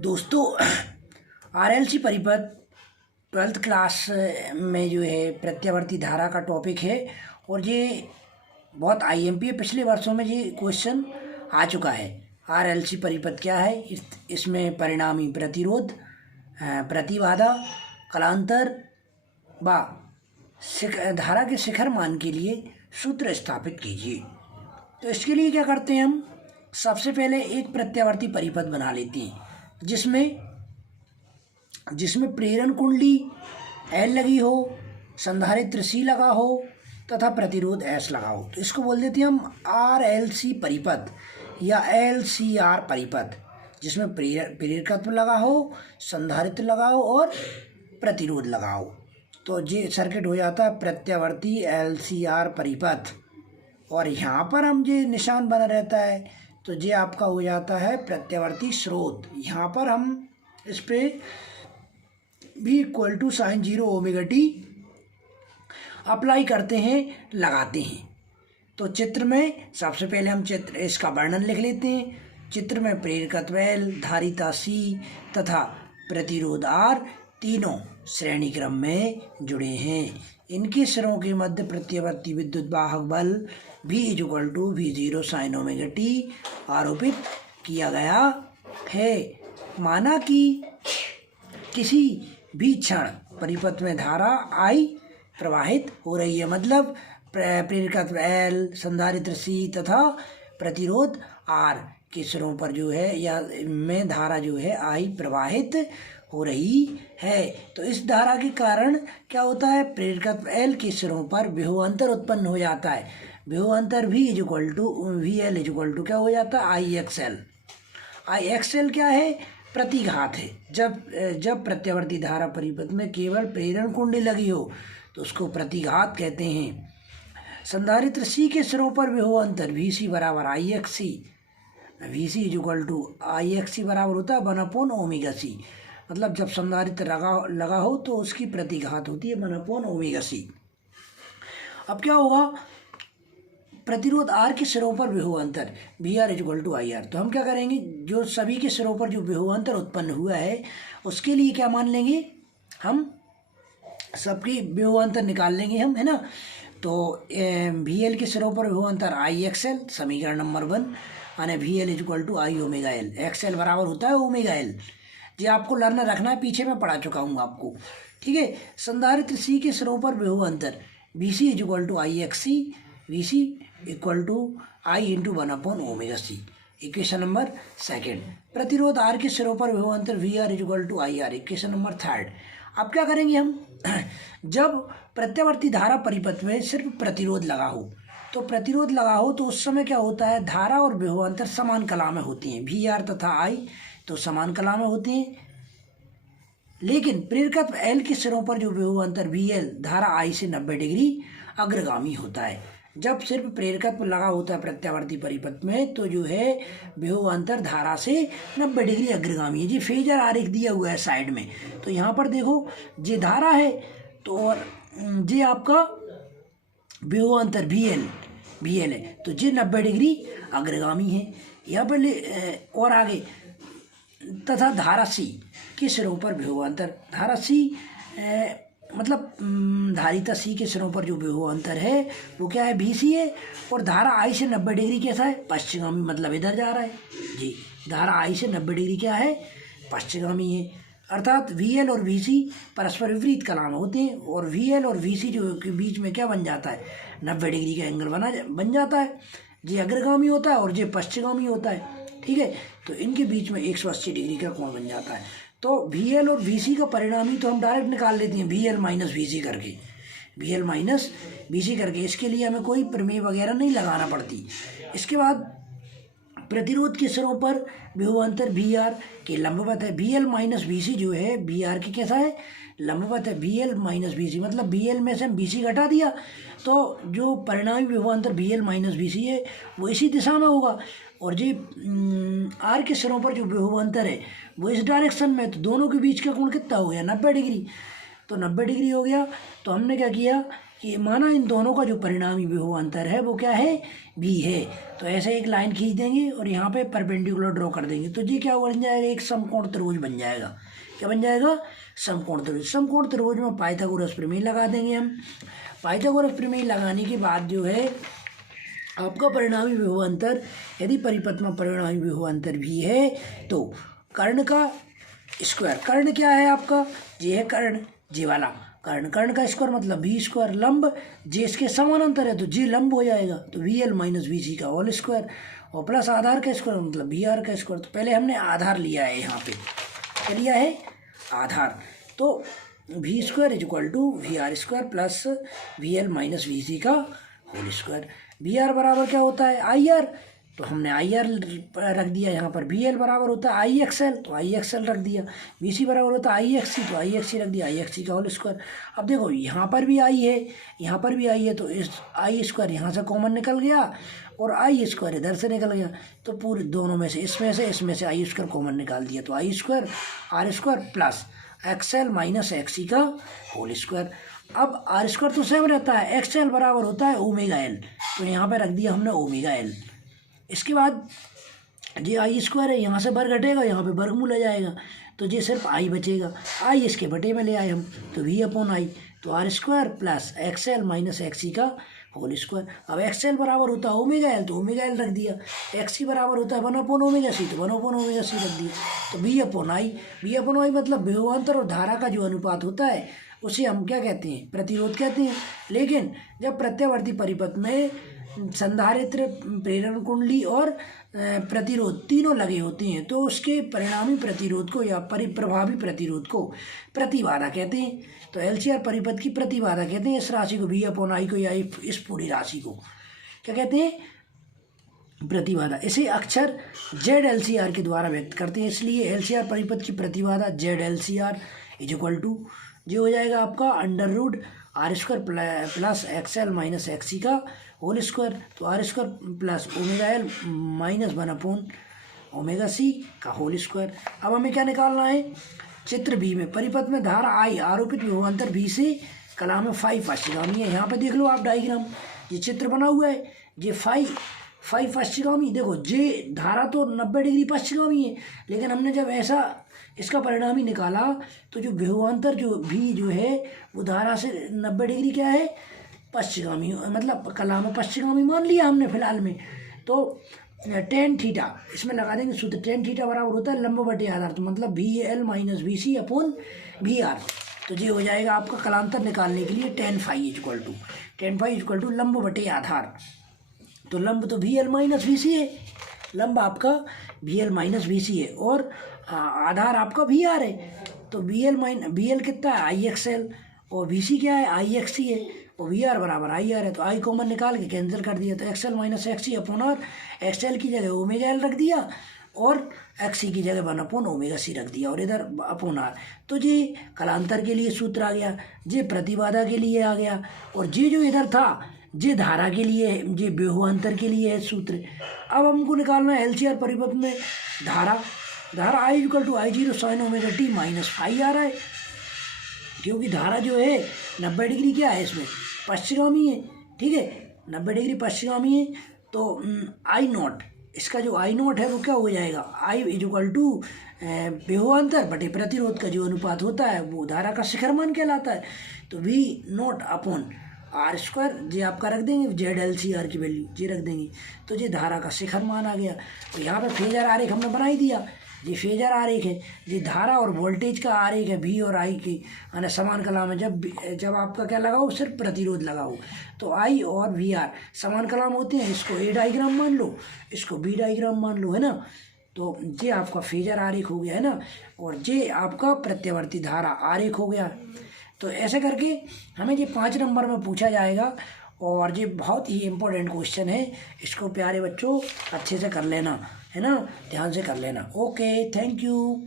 दोस्तों, आरएलसी परिपथ 12th class में जो है प्रत्यावर्ती धारा का टॉपिक है और ये बहुत आईएमपी पिछले वर्षों में ये क्वेश्चन आ चुका है। आरएलसी परिपथ क्या है, इसमें परिणामी प्रतिरोध, प्रतिबाधा, कालांतर व धारा के शिखर मान के लिए सूत्र स्थापित कीजिए। तो इसके लिए क्या करते हैं, हम सबसे पहले एक प्रत्यावर्ती परिपथ बना लेते हैं जिसमें प्रेरण कुंडली L लगी हो, संधारित्र C लगा हो तथा प्रतिरोध S लगा हो। तो इसको बोल देते हैं हम RLC परिपथ या LCR परिपथ, जिसमें प्रेरकत्व लगा हो, संधारित्र लगा हो और प्रतिरोध लगा हो। तो ये सर्किट हो जाता है प्रत्यावर्ती LCR परिपथ। और यहाँ पर हम ये निशान बना रहता है तो ये आपका हो जाता है प्रत्यावर्ती स्रोत। यहाँ पर हम इस पे भी equal to sine 0 omega t apply करते हैं, लगाते हैं। तो चित्र में सबसे पहले हम इसका वर्णन लिख लेते हैं। चित्र में प्रेरकत्व L, धारिता C तथा प्रतिरोध R तीनों श्रेणी क्रम में जुड़े हैं। इनके सिरों के मध्य प्रत्यावर्ती विद्युत वाहक बल V equal to V0 sine omega t आरोपित किया गया है। माना कि किसी भी क्षण परिपथ में धारा I प्रवाहित हो रही है, मतलब प्रेरकत्व L, संधारित्र C तथा प्रतिरोध R के सिरों पर जो है या में धारा जो है I प्रवाहित हो रही है। तो इस धारा के कारण क्या होता है, प्रेरकत्व L के सिरों पर विभवांतर उत्पन्न हो जाता है। विभवांतर V equal to VL equal to क्या हो जाता है, IXL। IXL क्या है, प्रतिघात है। जब प्रत्यावर्ती धारा परिपथ में केवल प्रेरण कुंडली लगी हो तो उसको प्रतिघात कहते हैं। संधारित्र C के सिरों पर विभवांतर VC बराबर IXC, VC equal to IXC बराबर होता है 1/ओमेगा C। मतलब जब संधारित्र लगा हो तो उसकी प्रतिघात होती है 1/ओमेगा C। अब क्या होगा, प्रतिरोध R के सिरों पर विभवांतर VR इक्वल टू IR। तो हम क्या करेंगे, जो सभी के सिरों पर जो विभवांतर उत्पन्न हुआ है उसके लिए क्या मान लेंगे, हम सबकी विभवांतर निकाल लेंगे हम, है ना। तो VL के सिरों पर विभवांतर IXL, समीकरण नंबर 1, यानी VL equal to I omega L। XL बराबर होता है ओमेगा L। ये आपको लर्नर रखना है, पीछे मैं पढ़ा चुका हूँ आपको, ठीक है। संधारित्र C के सिरों पर विभवांतर VC equal to IXC, VC equal to I into one by omega C, equation number 2। प्रतिरोध R के सिरों पर विभवांतर VR equal to IR, equation number 3। अब क्या करेंगे हम, जब प्रत्यावर्ती धारा परिपथ में सिर्फ प्रतिरोध लगा हो तो उस समय क्या होता है, धारा और विभवांतर समान कला में होती हैं। VR तथा I तो समान कला में होते हैं, लेकिन प्रेरकत्व L के सिरों पर जो विभवांतर VL धारा I से 90 डिग्री अग्रगामी होता है। जब सिर्फ प्रेरकत्व लगा होता है प्रत्यावर्ती परिपथ में तो जो है विभवांतर धारा से 90 डिग्री अग्रगामी है। जी फेजर आरेख दिया हुआ है साइड में। तो यहाँ पर देखो, ये धारा है तो और ये आपका विभवांतर VL है, तो ये 90 डिग्री अग्रगामी है। यहाँ पर और आगे तथा धारा C के सिरों पर विभवांतर, धारा C मतलब धारिता C के सिरों पर जो विभवांतर है वो क्या है, VC है। और धारा I से 90 डिग्री कैसा है, पश्चिमगामी, मतलब इधर जा रहा है जी। धारा I से 90 डिग्री क्या है, पश्चिमगामी है। अर्थात VL और VC परस्पर विपरीत कला में होते हैं और VL और VC जो के बीच में क्या बन जाता है, 90 डिग्री का एंगल बन जाता है। ये अग्रगामी होता है और ये पश्चिमगामी होता है, ठीक है। तो इनके बीच में 180 डिग्री का कोण बन जाता है। तो VL और VC का परिणामी तो हम डायरेक्ट निकाल लेते हैं, VL माइनस VC करके, VL माइनस VC करके। इसके लिए हमें कोई प्रमेय वगैरह नहीं लगाना पड़ती। इसके बाद प्रतिरोध के सिरों पर विभवांतर VR के लंबवत है। VL माइनस VC जो है VR के कैसा है, लंबवत है। VL माइनस VC मतलब VL में से हम VC घटा दिया तो जो परिणामी विभवांतर VL माइनस VC है वो इसी दिशा में होगा। और जी R के सिरों पर जो विभवांतर है वो इस डायरेक्शन में, तो दोनों के बीच का कोण कितना हो गया, 90 डिग्री। तो 90 डिग्री हो गया। तो हमने क्या किया, कि माना इन दोनों का जो परिणामी विभवांतर है वो क्या है, v है। तो ऐसे एक लाइन खींच देंगे और यहाँ पे परपेंडिकुलर ड्रॉ कर देंगे, तो ये क्या बन जाएगा, एक समकोण त्रिभुज बन जाएगा। क्या बन जाएगा, समकोण त्रिभुज। समकोण त्रिभुज में पाइथागोरस प्रमेय लगा देंगे हम। पाइथागोरस प्रमेय लगाने के बाद जो है आपका परिणामी विभवांतर, यदि परिपथ में परिणामी विभवांतर भी है तो कर्ण का स्क्वायर, कर्ण क्या है आपका, ये है कर्ण, जे वाला कर्ण, कर्ण का स्क्वायर मतलब v स्क्वायर, लंब जे इसके समानांतर है तो जे लंब हो जाएगा, तो VL माइनस VC का होल स्क्वायर, और प्लस आधार का स्क्वायर मतलब VR का स्क्वायर। तो पहले हमने आधार लिया है, यहाँ पे क्या लिया है, आधार। तो v square is equal to VR square plus VL minus VC का होल स्क्वायर। VR बराबर क्या होता है, IR, तो हमने IR रख दिया यहाँ पर। VL बराबर होता है IXL, तो IXL रख दिया। VC बराबर होता है IXC, तो IXC रख दिया, IXC का होल स्क्वायर। अब देखो यहाँ पर भी I है, यहाँ पर भी I है, तो इस I स्क्वायर यहाँ से कॉमन निकल गया और I स्क्वायर इधर से निकल गया, तो पूरे दोनों में से इसमें से I स्क्वायर कॉमन निकाल दिया, तो I square R square plus XL minus XC का होल स्क्वायर। अब R स्क्वायर तो सेम रहता है, XL बराबर होता है ओमेगा L, तो यहाँ पे रख दिया हमने ओमेगा L। इसके बाद ये आई स्क्वायर है, यहाँ से वर्ग घटेगा, यहाँ पे वर्गमूल आ जाएगा, तो ये सिर्फ आई बचेगा। आई इसके बटे में ले आए हम, तो v अपॉन आई, तो r square plus XL minus XC का होल स्क्वायर। अब XL बराबर होता है ओमेगा L, तो ओमेगा L रख दिया। XC बराबर होता है 1 अपॉन ओमेगा C, तो 1 अपॉन ओमेगा C रख दिया। तो v अपॉन आई, v अपॉन आई मतलब विभवांतर और धारा का जो अनुपात होता है उसे हम क्या कहते हैं, प्रतिरोध कहते हैं। लेकिन जब प्रत्यावर्ती परिपथ में संधारित्र, प्रेरण कुंडली और प्रतिरोध तीनों लगे होते हैं तो उसके परिणामी प्रतिरोध को या प्रभावी प्रतिरोध को प्रतिबाधा कहते हैं। तो LCR परिपथ की प्रतिबाधा कहते हैं इस राशि को, v अपॉन आई को, या इस पूरी राशि को क्या कहते हैं, प्रतिबाधा। इसे अक्षर ZLCR के द्वारा व्यक्त करते हैं, इसलिए LCR परिपथ की प्रतिबाधा ZLCR इज इक्वल टू जो हो जाएगा आपका under root R square plus XL minus XC का होल स्क्वायर, तो R square plus omega L minus 1 upon omega C का होल स्क्वायर। अब हमें क्या निकालना है, चित्र बी में परिपथ में धारा I आरोपित विभवांतर V से कला में फाई पश्चिगामी है। यहाँ पे देख लो आप डायग्राम, ये चित्र बना हुआ है, ये फाई पश्चिगामी, देखो जे धारा तो 90 डिग्री पश्चिगामी है, लेकिन हमने जब ऐसा इसका परिणामी निकाला तो जो विभवांतर जो भी जो है वो धारा से 90 डिग्री क्या है, पश्चिगामी, मतलब कला में पश्चिगामी मान लिया हमने फिलहाल में। तो टेन थीटा इसमें लगा देंगे सूत्र, टेन थीटा बराबर होता है लंब बटे आधार, तो मतलब VL minus VC upon VR। तो ये हो जाएगा आपका कलांतर निकालने के लिए टेन फाई इक्वल टू लंब बटे आधार। तो लंब तो VL माइनस VC है, लंब आपका VL माइनस VC है और आधार आपका VR है। तो VL कितना है IXL और VC क्या है IXC है और VR बराबर IR है, तो I कॉमन निकाल के कैंसिल कर दिया, तो XL minus XC upon R, XL की जगह ओमेगा L रख दिया और XC की जगह 1 अपॉन ओमेगा C रख दिया और इधर अपॉन R। तो ये कलांतर के लिए सूत्र आ गया, ये प्रतिबाधा के लिए आ गया, और ये जो इधर था ये धारा के लिए, ये विभवांतर के लिए है सूत्र। अब हमको निकालना है LCR परिपथ में धारा I equal to I0 sine omega t minus phi आ रहा है, क्योंकि धारा जो है 90 डिग्री क्या है इसमें पश्चिगामी है, ठीक है 90 डिग्री पश्चिगामी है। तो I नॉट, इसका जो I नॉट है वो क्या हो जाएगा, I इज इक्वल टू विभवांतर बटे प्रतिरोध का जो अनुपात होता है वो धारा का शिखर मान कहलाता है। तो V naught upon R square जे आपका रख देंगे, ZLCR की वैल्यू जे रख देंगे, तो ये धारा का शिखर मान आ गया। तो यहाँ पे फेजर आरेख हमने बना ही दिया, ये फेजर आरेख है, ये धारा और वोल्टेज का आरेख है V और I के, यानी समान कला में जब आपका क्या लगाओ, सिर्फ प्रतिरोध लगाओ, तो I और VR समान कलाम होते हैं। इसको A डायग्राम मान लो, इसको B डायग्राम मान लो, है ना। तो ये आपका फेजर आरेख हो गया, है ना, और ये आपका प्रत्यावर्ती धारा आरेख हो गया। तो ऐसे करके हमें ये 5 नंबर में पूछा जाएगा और ये बहुत ही इम्पोर्टेंट क्वेश्चन है, इसको प्यारे बच्चों अच्छे से कर लेना, है ना, ध्यान से कर लेना। Okay, thank you.